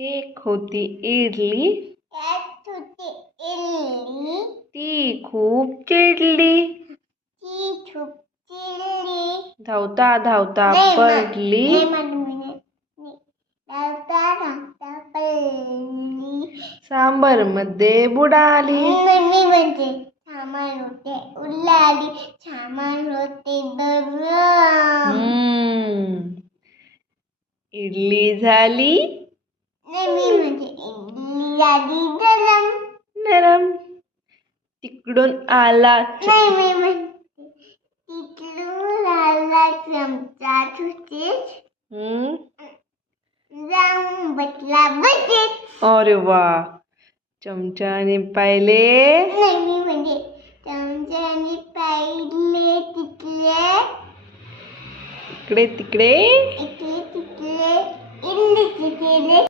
एक होती इडली. त्यात होती इडली. ती खूप चिडली. ती खूप चिडली. धावता धावता पडली. धावता धावता पडली. सांबरमध्ये बुडाली. मम्मी म्हणते सामान होते उलाली सामान होते बरं. इडली झाली. नरम. तिकडून आला नाही मी म्हणते तिकडून आला चमचा तुझेच. जाऊन बसला बसेच अरे वा. चमच्याने पाहिले. नाही मी म्हणजे चमच्याने पाहिले तिथले इकडे तिकडे. इकडे तिकडे. इडली केले